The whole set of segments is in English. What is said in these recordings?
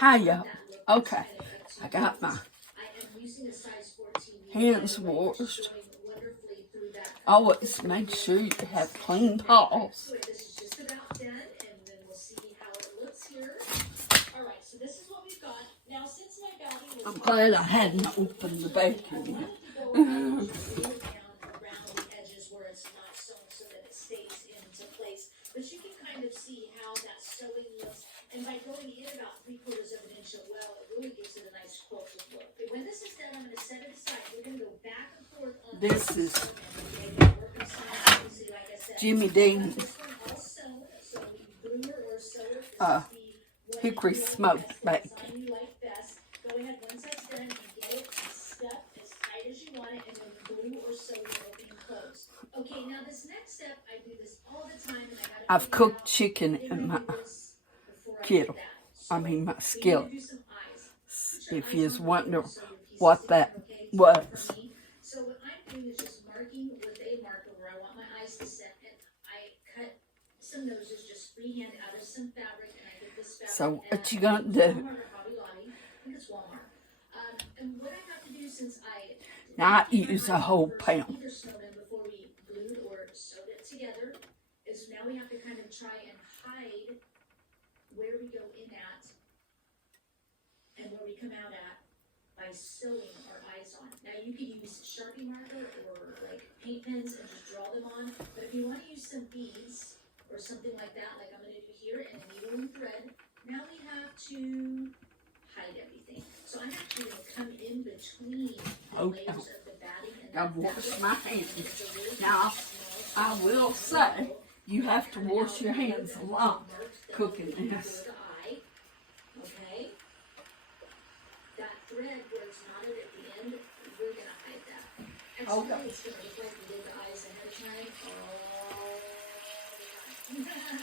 Hiya. Okay. I got my hands washed. Always make sure you have clean paws. I'm glad I hadn't opened the bacon yet. But you can kind of see how that sewing looks, and by going in about 3/4 of an inch of well, it really gives it a nice quilted look. When this is done, I'm going to set it aside. We're going to go back and forth on this. Is Jimmy Dean's hickory smoked bacon. Go ahead, once that's done, and get it stuck as tight as you want it, and then glue or sew your opening close. Okay, now this next step, I do this all the time, and I've cooked chicken in my kettle. I mean my skillet. If you was wondering what that was. So what I'm doing is just marking with a marker where I want my eyes to set, and I cut some noses just freehand out of some fabric, and I get this fabric. So what you gonna do? I think it's Walmart. And what I have to do since I use a whole pound. Before we glued or sewed it together, is now we have to kind of try and hide where we go in at and where we come out at by sewing our eyes on. Now you could use Sharpie marker or like paint pens and just draw them on, but if you want to use some beads or something like that, like I'm going to do here, and a needle and thread, now we have to hide everything. So I'm actually going to come in between the layers of the batting and I've washed my hands. Now, I will say, you have to wash your hands a lot cooking this. Okay? That thread where it's knotted at the end, we're going to hide that. Actually, it's going to look like we did the eyes ahead of time. And then I'm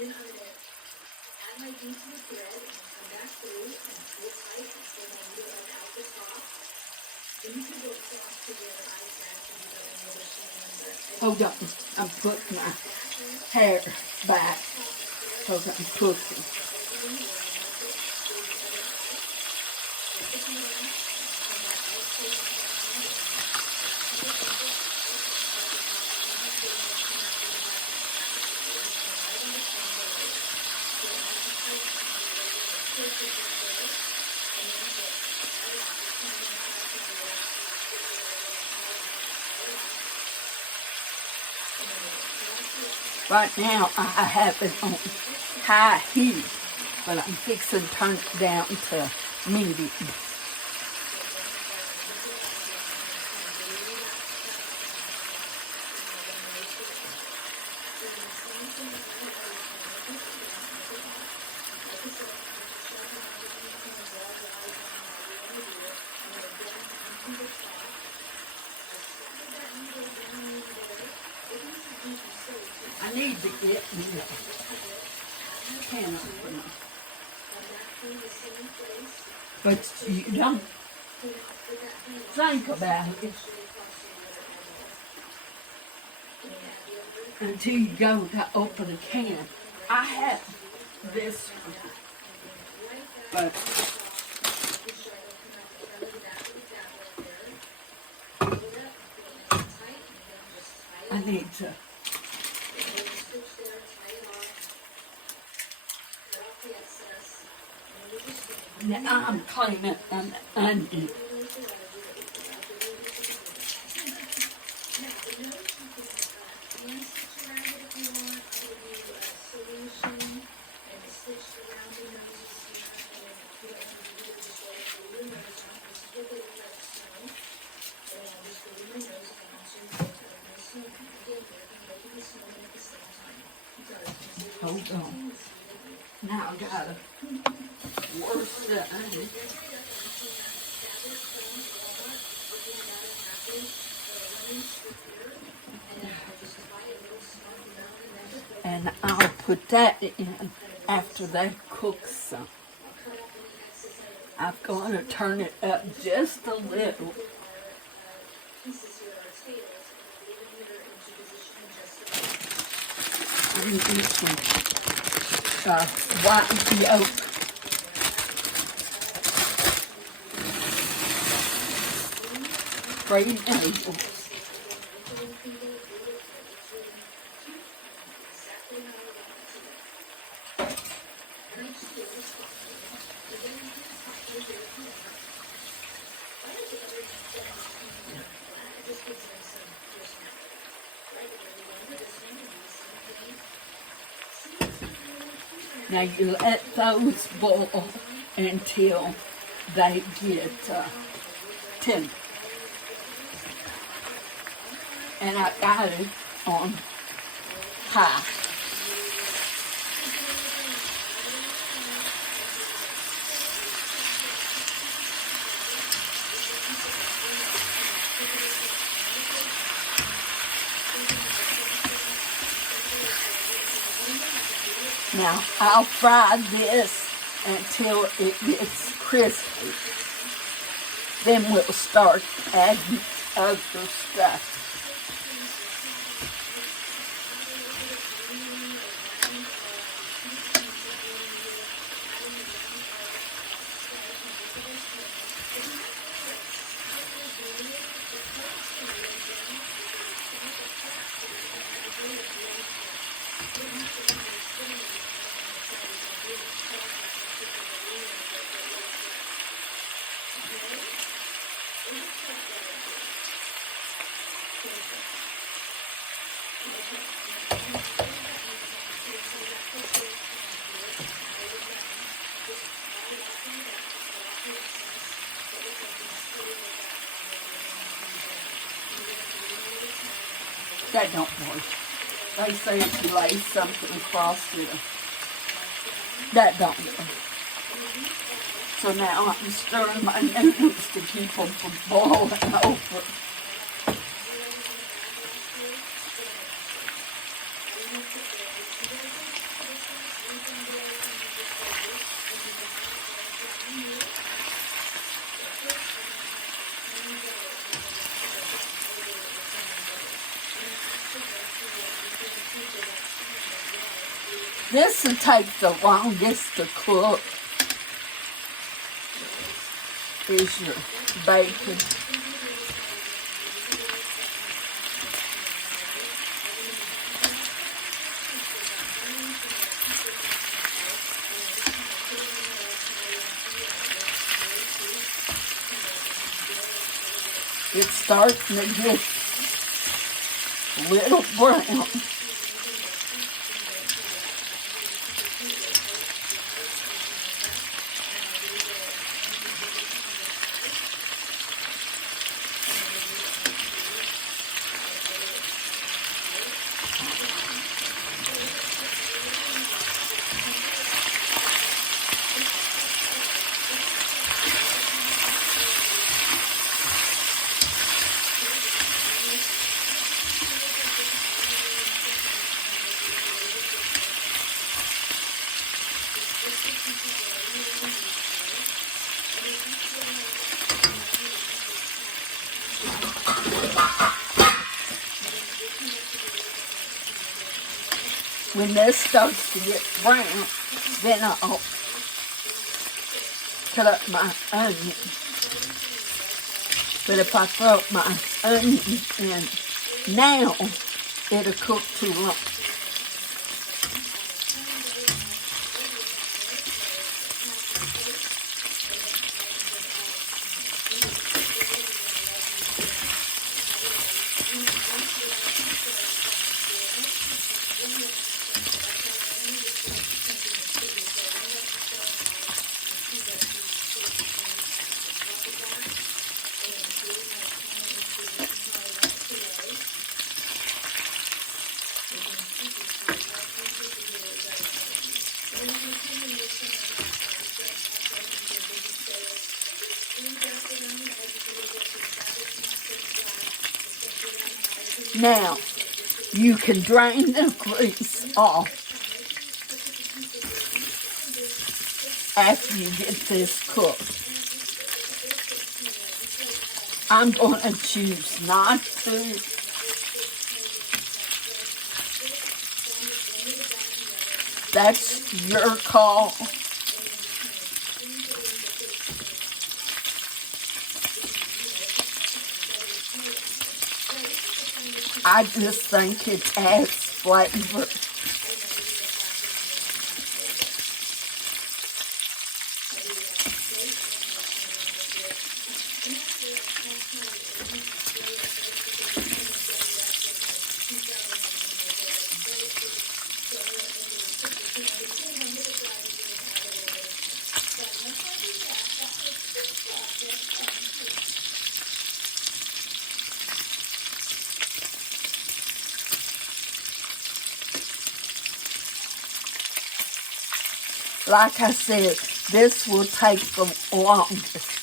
going to add my bead to the thread and come back through and pull it tight and stay my needle out the top. Then you can go across to where the eyes actually go in the machine. Hold up, I'm putting my hair back because I'm cooking. Right now, I have it on high heat, but I'm fixing to turn it down to medium. I need to get the can opener. But you don't think about it until you go to open a can. I have this one, but I need to. Now I'm cleaning an onion. Hold on. Now I gotta wash the onion. And I'll put that in after they cook some. I'm going to turn it up just a little. I'm using white yolk free noodles. Now you let those boil until they get tender. And I got it on high. Now, I'll fry this until it gets crispy. Then we'll start adding other stuff. That don't work. They say if you lay something across it, that don't work. So now I'm stirring my noodles to keep them from boiling over. This will take the longest to cook, is your bacon. It's starting to get a little brown. When this starts to get brown, then I'll cut up my onion. But if I throw my onion in now, it'll cook too long. Now, you can drain the grease off after you get this cooked. I'm going to choose not to. That's your call. I just think it adds flavor. Like I said, this will take the longest.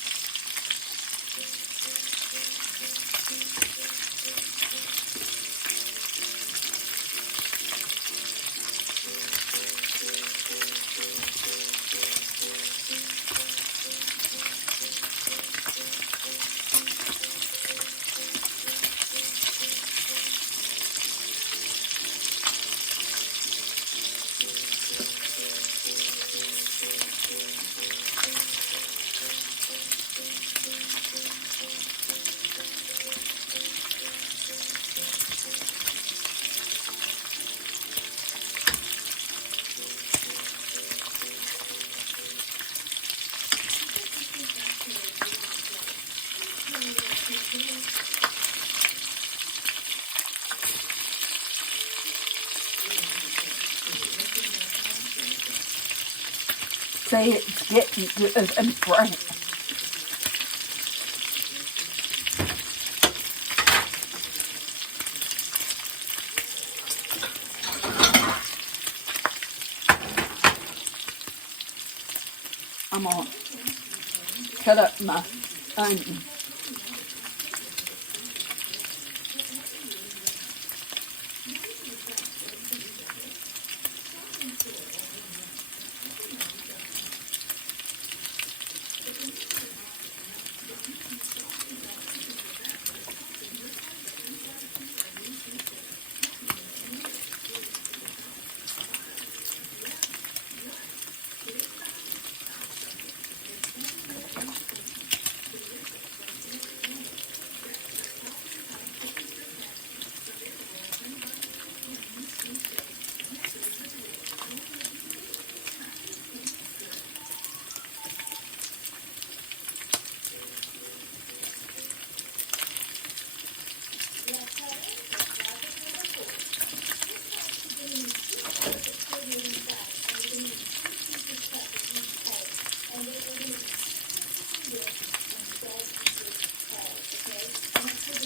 See, it's getting good and brown. I'm going to cut up my onion.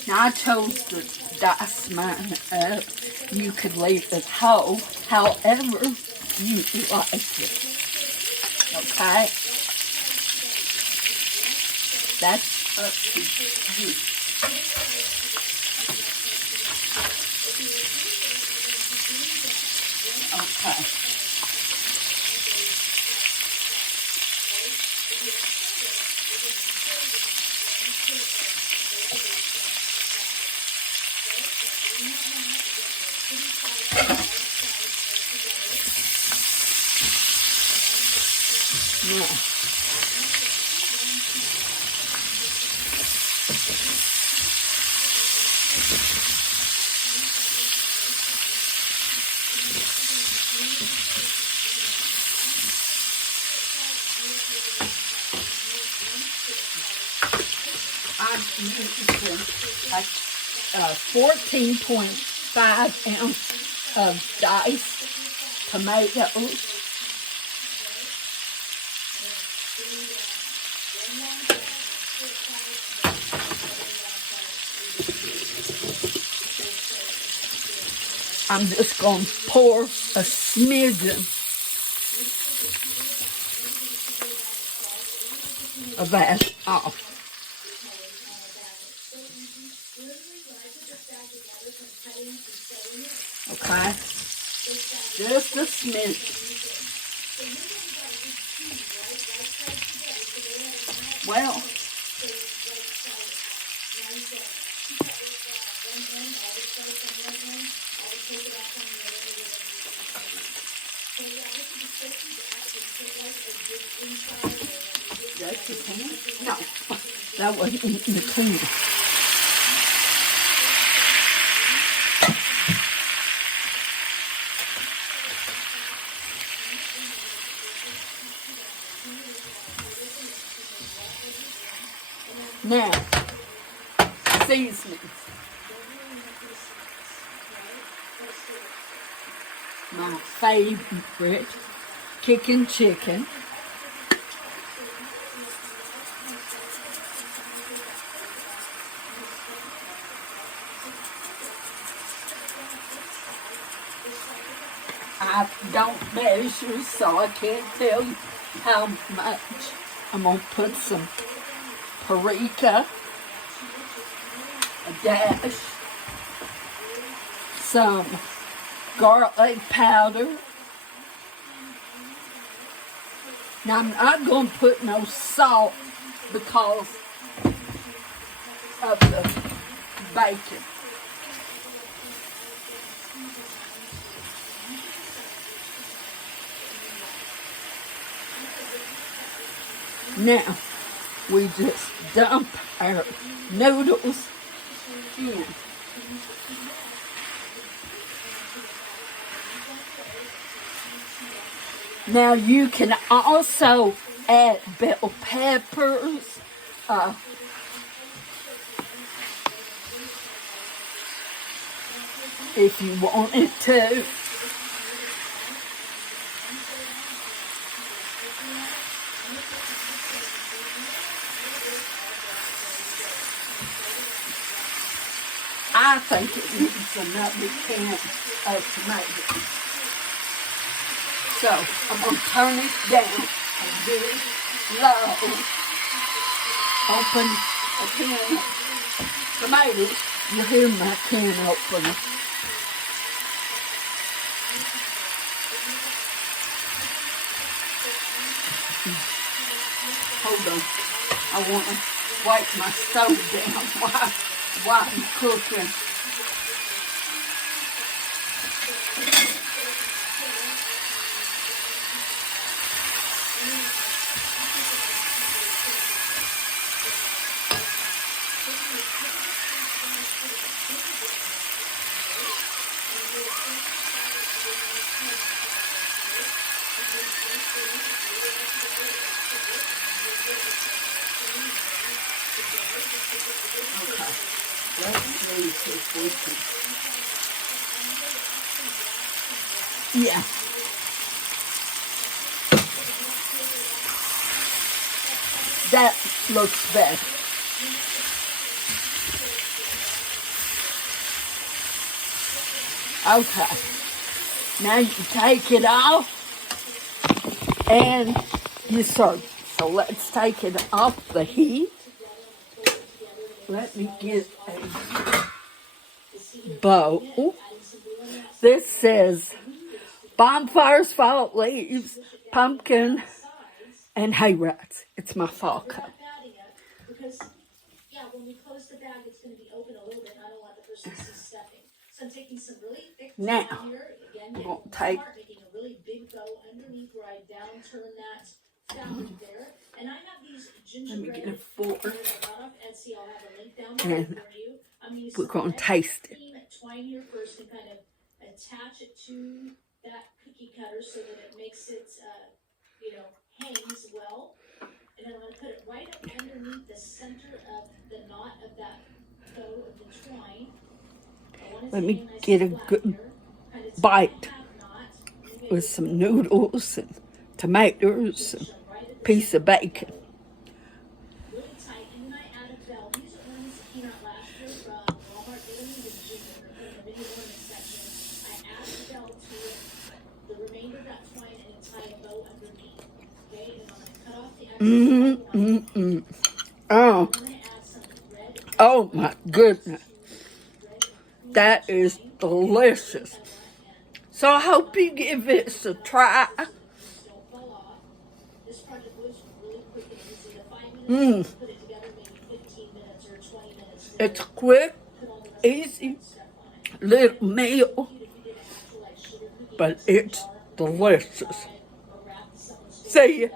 Now I chose to dice mine up. You could leave it whole, however you like it. Okay? That's up to you. Okay. Now, I'm using a 14.5 ounce of diced tomatoes. I'm just going to pour a smidgen of that off. Okay? Just a smidgen. Well, that's the pan? No, that wasn't in the cleaner. Now, seasonings. My favorite, kicking chicken. I don't measure, so I can't tell you how much. I'm going to put some paprika, a dash, some garlic powder. Now, I'm not going to put no salt because of the bacon. Now, we just dump our noodles in. Now, you can also add bell peppers, if you wanted to. I think it needs another can of tomatoes. So I'm going to turn it down very low. Open a can of tomatoes. You hear my can opener. Hold on. I want to wipe my stove down while I'm cooking. Okay, let's see if we can. Yeah. That looks better. Okay. Now you take it off and you serve. So let's take it off the heat. Let me get a bowl. This says bonfires, fall leaves, pumpkin, and hay rats. It's my fall cup. Because, yeah, when we close the bag, it's going to be open a little bit. I don't want the person to see stepping. So I'm taking some really thick Now, here. Again, I'm going to take making a really big bow underneath where I downturn that fabric there. And I have these gingerbread. Let me get a fork. Etsy. I'll have a link down there for you. I'm using we're going to taste it. Twine here first and kind of attach it to that cookie cutter so that it makes it, hangs well. And then I'm going to put it right up underneath the center of the knot of that bow of the twine. Let me get a good bite with some noodles and tomatoes and a piece of bacon. Really tight, and then I add a bell. These are ones that came out last year from Walmart. They don't even jingle. They're in the video ornament section. I add a bell to it, the remainder of that twine, and then tie a bow underneath. Okay, and I'm going to cut off the excess. Oh. Oh my goodness. That is delicious. So I hope you give this a try. It's quick, easy, little meal, but it's delicious. See ya.